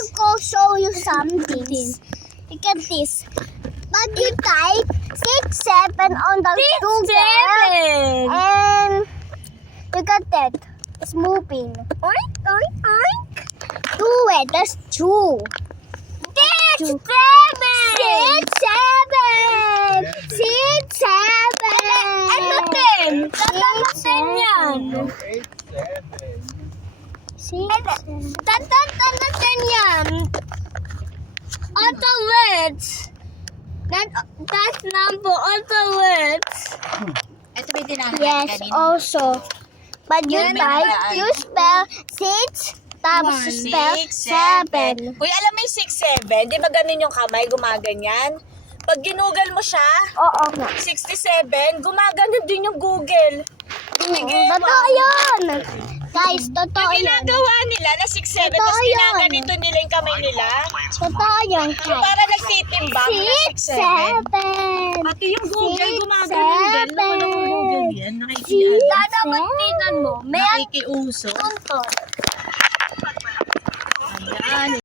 to go show you something. Look at this. But you type 6, 7 on the Google. And look at that. It's moving. Oink, oink, oink. Do it. That's 2. That's 7. 6, 7. 6, 7. Ano 10? Tatama 10 yan. No, 8, 7. 6, 7. Tatama 10 yan. Auto words. That's number auto words. Ito ba yung tinanong Yes, kanina? also. But you Yan, may type, nagaan. you spell 6, tapos One, spell 7. Uy, alam mo yung 6-7? Di ba ganun yung kamay, gumaganyan? Pag ginugal mo siya, Oo nga. 67, gumaganon din yung Google. Sige, Totoo yun. Guys, totoo Yung yun. ginagawa nila na 6-7, Totoo tapos yun. ginaganito nila yung kamay nila. Totoo yun, Yung guys. para nagtitimbang na 6, 6-7. 7. Pati yung Google, 6, gumaganon din. 7. Walang Google yan. Nakikiano. Dapat tingnan mo. May Nakikiuso. anton. Ayan.